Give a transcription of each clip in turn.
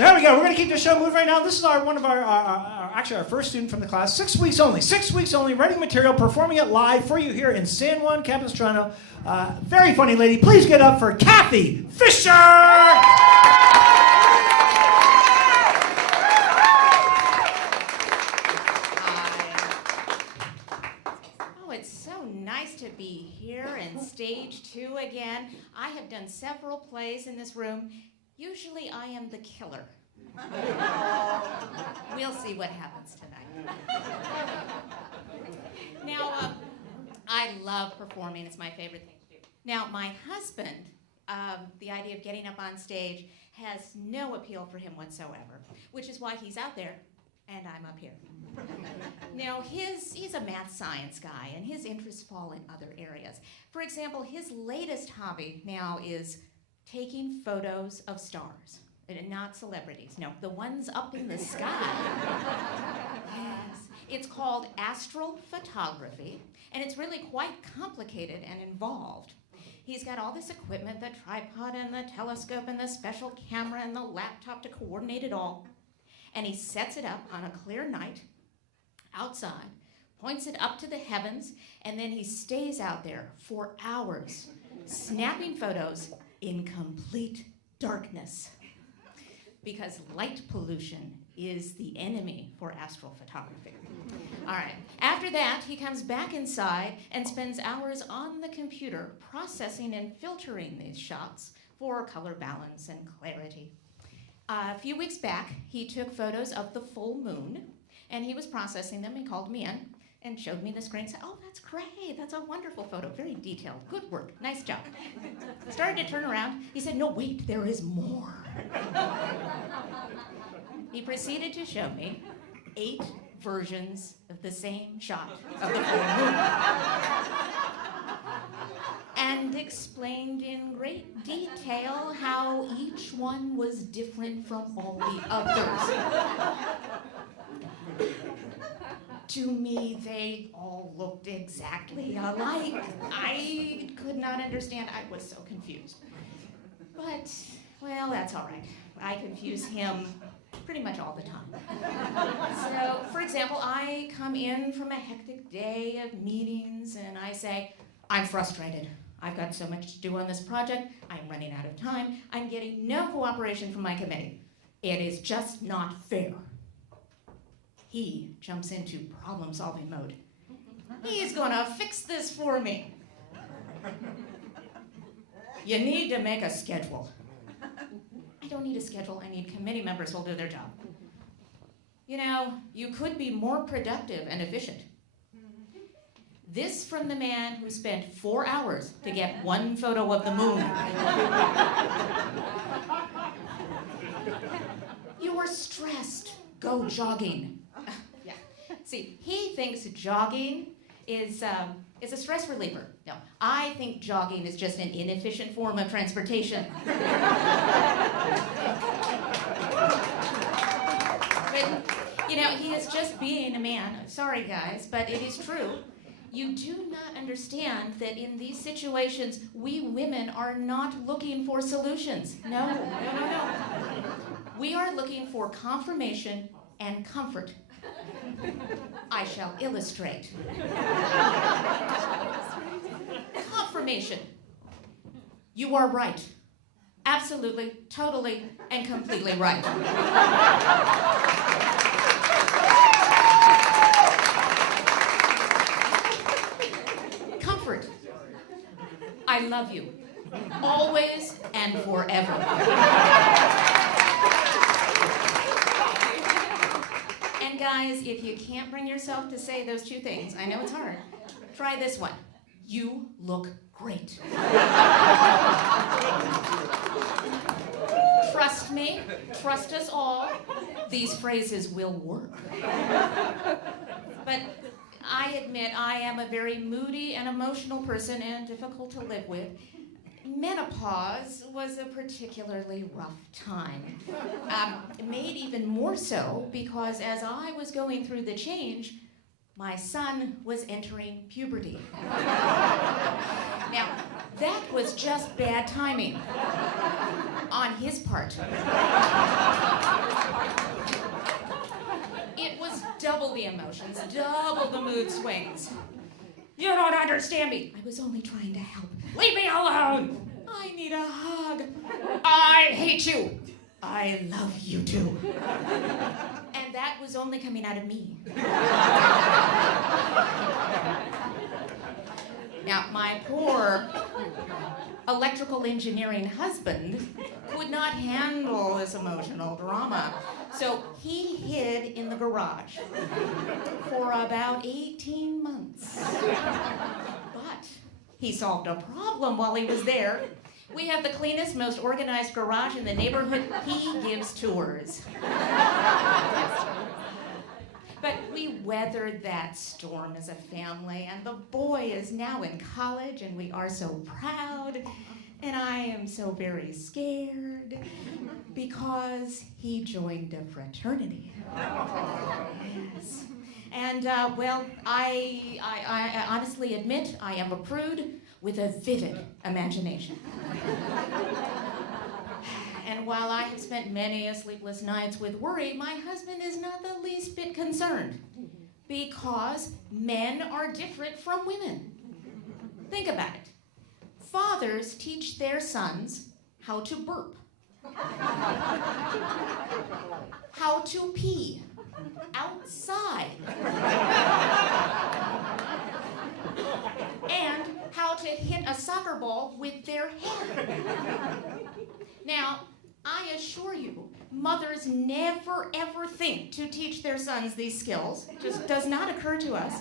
There we go. We're going to keep the show moving right now. This is one of actually our first student from the class. 6 weeks only. 6 weeks only. Writing material, performing it live for you here in San Juan Campus, Toronto. Very funny lady. Please get up for Kathy Fischer. Nice to be here in stage 2 again. I have done several plays in this room. Usually I am the killer. We'll see what happens tonight. Now, I love performing. It's my favorite thing to do. Now, my husband, the idea of getting up on stage has no appeal for him whatsoever, which is why he's out there and I'm up here. Now, he's a math science guy, and his interests fall in other areas. For example, his latest hobby now is taking photos of stars. Not celebrities, no, the ones up in the sky. Yes. It's called astral photography, and it's really quite complicated and involved. He's got all this equipment, the tripod and the telescope and the special camera and the laptop to coordinate it all. And he sets it up on a clear night outside, points it up to the heavens, and then he stays out there for hours, snapping photos in complete darkness. Because light pollution is the enemy for astral photography. All right, after that, he comes back inside and spends hours on the computer processing and filtering these shots for color balance and clarity. A few weeks back, he took photos of the full moon, and he was processing them. He called me in and showed me the screen and said, "Oh, that's great. That's a wonderful photo. Very detailed. Good work. Nice job." Started to turn around. He said, "No, wait, there is more." He proceeded to show me 8 versions of the same shot of the full moon and explained in great detail how each one was different from all the others. To me, they all looked exactly alike. I could not understand. I was so confused. But, well, that's all right. I confuse him pretty much all the time. So, for example, I come in from a hectic day of meetings and I say, "I'm frustrated. I've got so much to do on this project. I'm running out of time. I'm getting no cooperation from my committee. It is just not fair." He jumps into problem-solving mode. He's gonna fix this for me. "You need to make a schedule." I don't need a schedule. I need committee members who'll do their job. "You know, you could be more productive and efficient." This from the man who spent 4 hours to get 1 photo of the moon. "You are stressed. Go jogging." Yeah. See, he thinks jogging is a stress reliever. No, I think jogging is just an inefficient form of transportation. But, you know, he is just being a man. Sorry, guys, but it is true. You do not understand that in these situations, we women are not looking for solutions. No. We are looking for confirmation and comfort. I shall illustrate. Confirmation. You are right. Absolutely, totally, and completely right. Comfort. I love you. Always and forever. And guys, if you can't bring yourself to say those 2 things, I know it's hard, try this one. You look great. Trust me, trust us all, these phrases will work. But I admit I am a very moody and emotional person and difficult to live with. Menopause was a particularly rough time. Made even more so because as I was going through the change, my son was entering puberty. Now, that was just bad timing. on his part. It was double the emotions, double the mood swings. You don't understand me. I was only trying to help. Leave me alone. I need a hug. I hate you. I love you too. And that was only coming out of me. Now, my poor electrical engineering husband could not handle this emotional drama. So he hid in the garage for about 18 months. But he solved a problem while he was there. We have the cleanest, most organized garage in the neighborhood. He gives tours. But we weathered that storm as a family, and the boy is now in college, and we are so proud. And I am so very scared because he joined a fraternity. Yes. And, well, I honestly admit I am a prude with a vivid imagination. And while I have spent many sleepless nights with worry, my husband is not the least bit concerned because men are different from women. Think about it. Fathers teach their sons how to burp, how to pee outside, and how to hit a soccer ball with their head. Now, I assure you, mothers never ever think to teach their sons these skills. It just does not occur to us.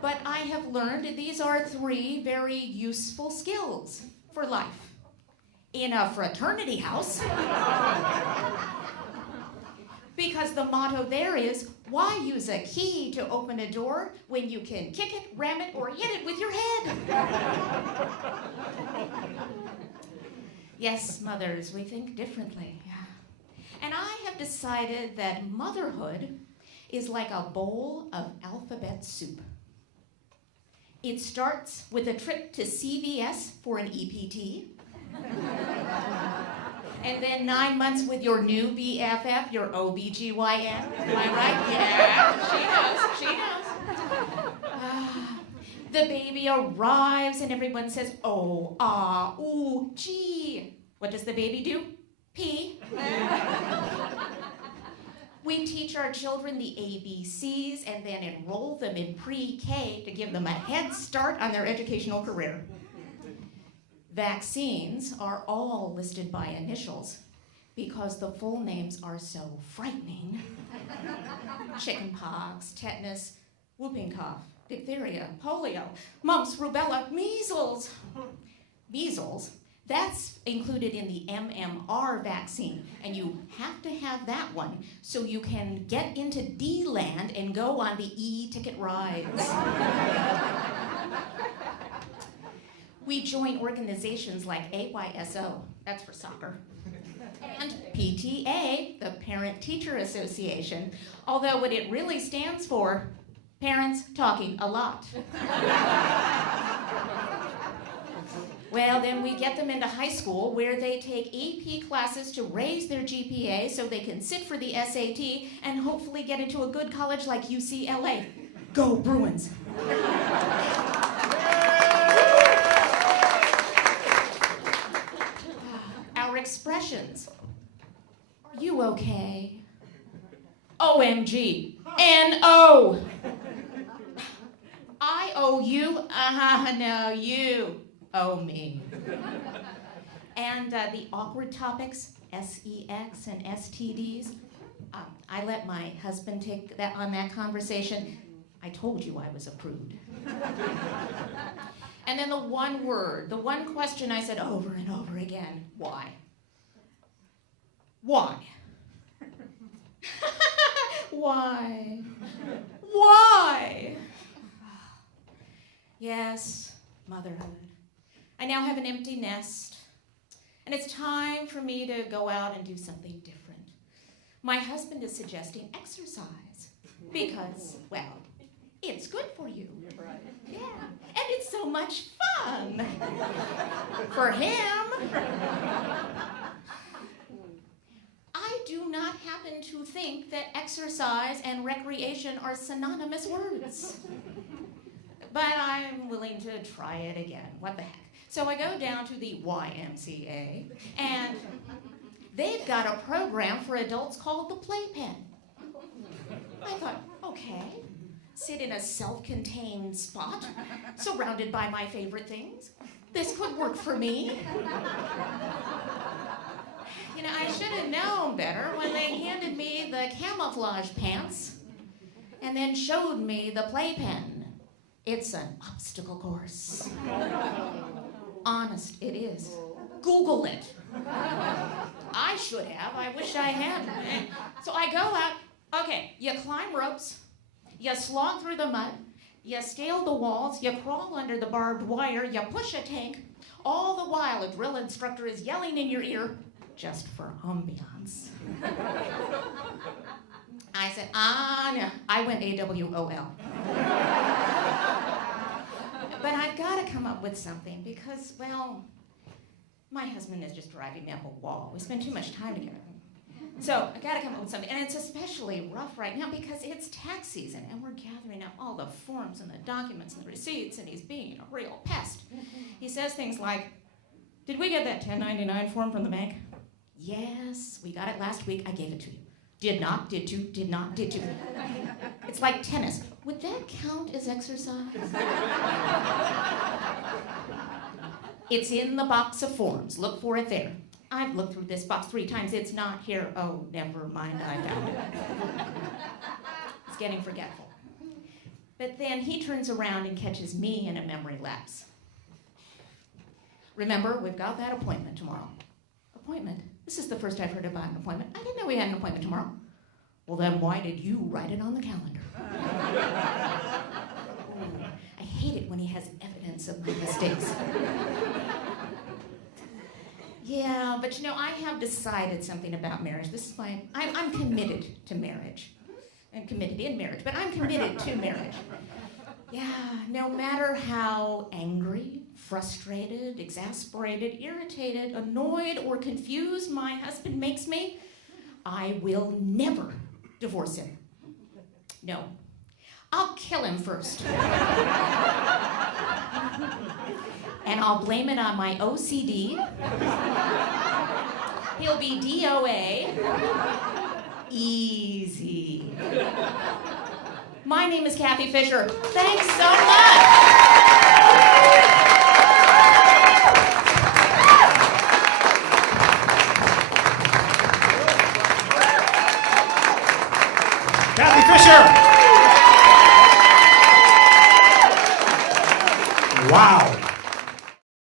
But I have learned these are 3 very useful skills for life. In a fraternity house, because the motto there is, why use a key to open a door when you can kick it, ram it, or hit it with your head? Yes, mothers, we think differently. And I have decided that motherhood is like a bowl of alphabet soup. It starts with a trip to CVS for an EPT. And then 9 months with your new BFF, your OBGYN. Am I right? Yeah, she knows. The baby arrives and everyone says, oh, ah, ooh, gee. What does the baby do? Pee. We teach our children the ABCs and then enroll them in pre-K to give them a head start on their educational career. Vaccines are all listed by initials because the full names are so frightening. Chickenpox, tetanus, whooping cough, diphtheria, polio, mumps, rubella, measles. Measles, that's included in the MMR vaccine, and you have to have that one so you can get into D-land and go on the E-ticket rides. We join organizations like AYSO, that's for soccer, and PTA, the Parent Teacher Association, although what it really stands for, parents talking a lot. Well, then we get them into high school where they take AP classes to raise their GPA so they can sit for the SAT and hopefully get into a good college like UCLA. Go Bruins! Our expressions. Are you okay? OMG. N-O. I owe you. No, you. Oh, me. And the awkward topics, SEX and STDs, I let my husband take that on that conversation. I told you I was a prude. And then the one word, the one question I said over and over again, why? Why? Why? Why? Yes, motherhood. I now have an empty nest, and it's time for me to go out and do something different. My husband is suggesting exercise because, well, it's good for you. Yeah, and it's so much fun. For him. I do not happen to think that exercise and recreation are synonymous words. But I'm willing to try it again. What the heck? So I go down to the YMCA, and they've got a program for adults called the Playpen. I thought, okay, sit in a self-contained spot, surrounded by my favorite things. This could work for me. You know, I should have known better when they handed me the camouflage pants and then showed me the Playpen. It's an obstacle course. Honest, it is. Google it. I should have. I wish I hadn't. So I go out. Okay, you climb ropes. You slog through the mud. You scale the walls. You crawl under the barbed wire. You push a tank. All the while, a drill instructor is yelling in your ear, just for ambiance. I said, no. I went AWOL. But I've got to come up with something because, well, my husband is just driving me up a wall. We spend too much time together. So I got to come up with something. And it's especially rough right now because it's tax season and we're gathering up all the forms and the documents and the receipts, and he's being a real pest. He says things like, did we get that 1099 form from the bank? Yes, we got it last week. I gave it to you. Did not, did to, did not, did to. It's like tennis. Would that count as exercise? It's in the box of forms. Look for it there. I've looked through this box 3 times. It's not here. Oh, never mind. I found it. It's getting forgetful. But then he turns around and catches me in a memory lapse. Remember, we've got that appointment tomorrow. Appointment? This is the first I've heard about an appointment. I didn't know we had an appointment tomorrow. Well, then why did you write it on the calendar? I hate it when he has evidence of my mistakes. Yeah, but you know, I have decided something about marriage. This is why I'm committed to marriage. I'm committed in marriage, but I'm committed to marriage. Yeah, no matter how angry, frustrated, exasperated, irritated, annoyed, or confused my husband makes me, I will never divorce him. No. I'll kill him first. And I'll blame it on my OCD. He'll be DOA. Easy. My name is Kathy Fischer. Thanks so much. Kathy Fischer.